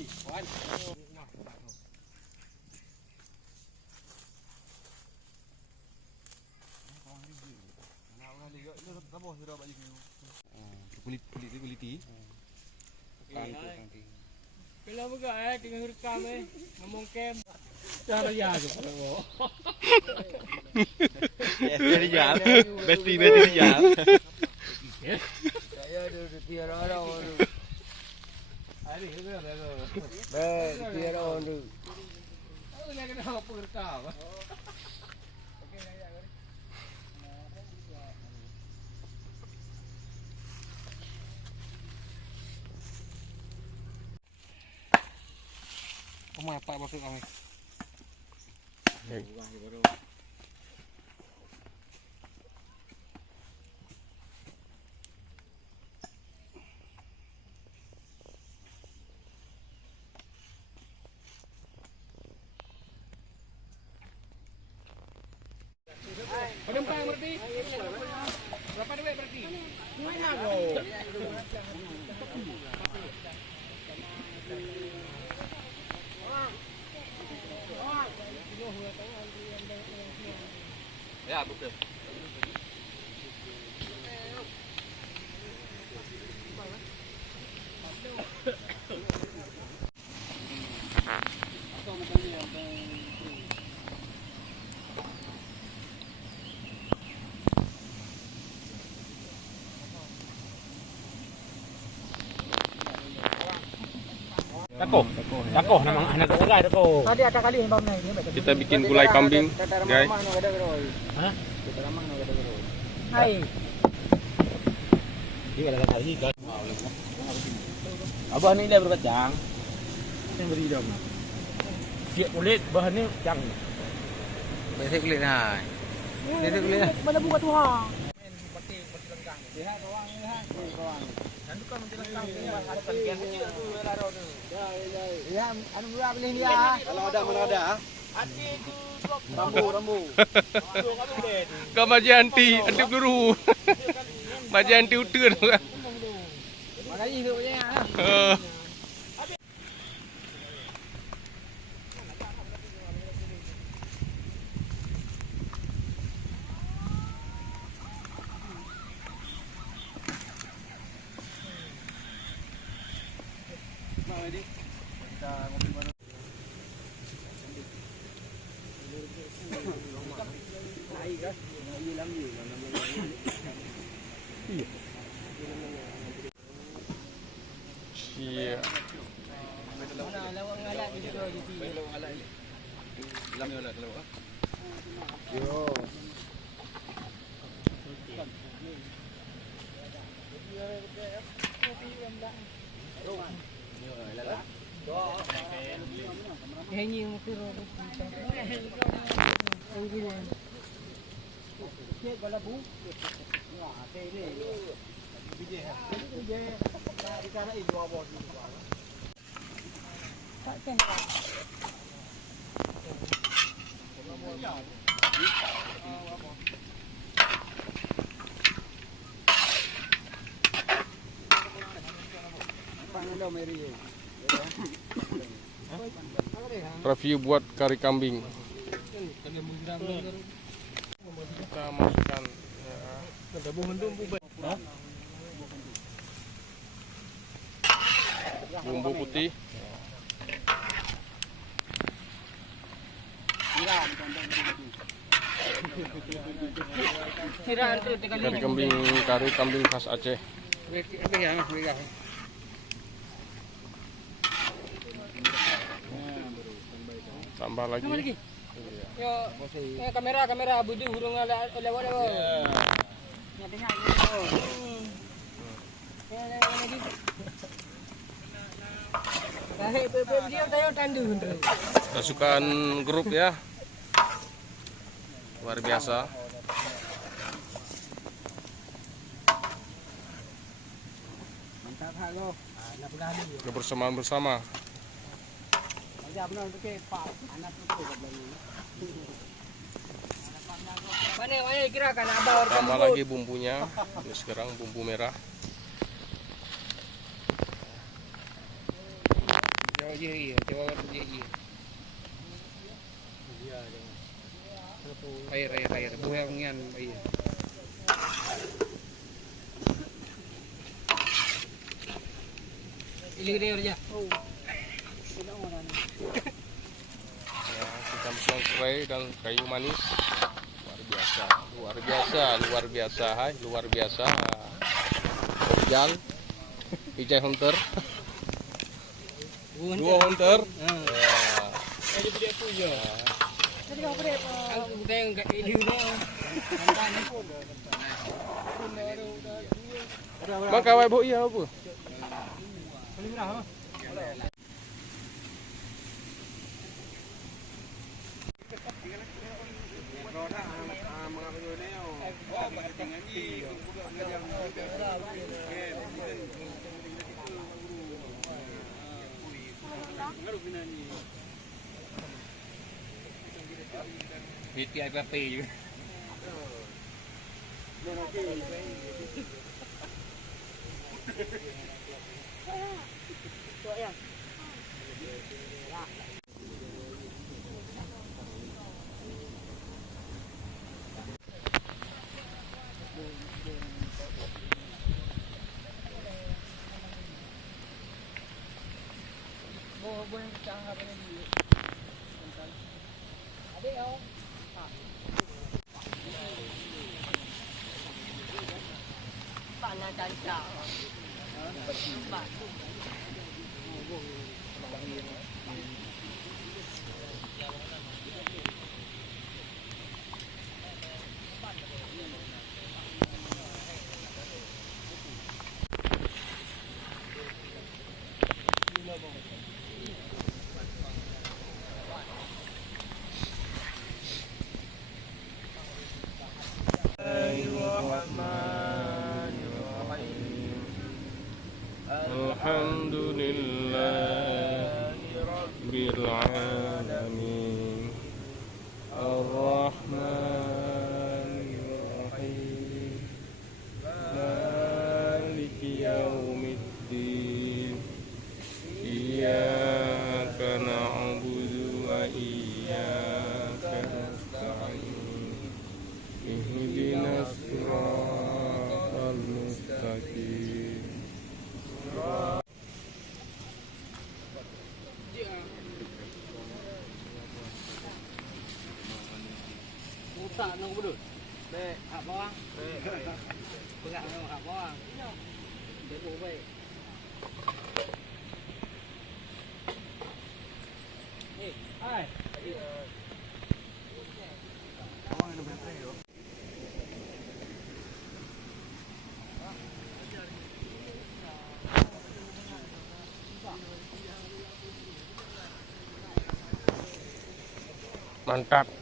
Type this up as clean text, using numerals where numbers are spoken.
Kulit. Kailan mo ga tingnan rekam ngomong kem. Cara ya ke pala. Dari jam. Besti jam. Saya ada tiada orang. Hari ke bago. Tiada orang. Aku nak kena apa rekam. Kamu apa maksud kamu? Penumpang berarti? Berapa duit berarti? Ya, betul. Takoh namang anak gulai takoh. Tadi ada kali yang bang ini. Kita bikin gulai kambing, guys. Hah? Kita ramah nak ada bro. Hai. Dia ada kali kan. Abah ni dia berkacang. Yang beri dong. Siap kulit bahan ni cang. Besi kulit hai. Besi kulit. Mana buka tu ha? Pati lengkang. Lihat bawang lihat. Bawang. Nanti kan mesti lengkang ada kalian saja tu laro tu. Ya, anu dua beli ni ya. Kalau ada mana ada? Hati tu Rambu. Kau maji anti peluru. Maji anti utur. Makanya itu punya. Iya. Lawang alat di situ di sini. Lawang alat. Dalam ni kalau. Yo. Hanya mesti robo. Cek balabu. Wah, ini. Bijih. Bicara ini dua bos. Tak tengok. Review buat kari kambing. Kita masukkan bumbu putih, kari kambing khas Aceh. Tambah lagi. Yo, kamera budu hurung lewat lewat. Ya tengok itu. Ya lagi. Kahit dia tayo tandu. Pasukan grup ya. Luar biasa. Mantap halo. Kebersamaan bersama. Mana kira kan abah Tambah lagi bumbunya. Ini sekarang bumbu merah. Yo, taruh je iya, coba dia iya. Air, buangan iya. Ini dia aja. Ya, kita serai dan kayu manis. Luar biasa, hai, luar biasa. Ojang, Vijay Hunter, dua Hunter. Ya. Jadi dia tu je. Jadi kau boleh aku bukan kat ini dah. Maka awak bawa iya apa? Paling murah ha. VPIPP juga. Boleh kita anggap ini. Ada ya. Panas cancak. Alhamdulillah Rabbil Alamin Ar-Rahmanir Rahim Maliki Yaumiddin Iyyaka na'budu wa iyyaka nasta'in Ihdinas siratal mustaqim Musa nang bedul. Baik, hak bawang. Baik. Pegang nang hak bawang. Demo baik. Hai. Mantap.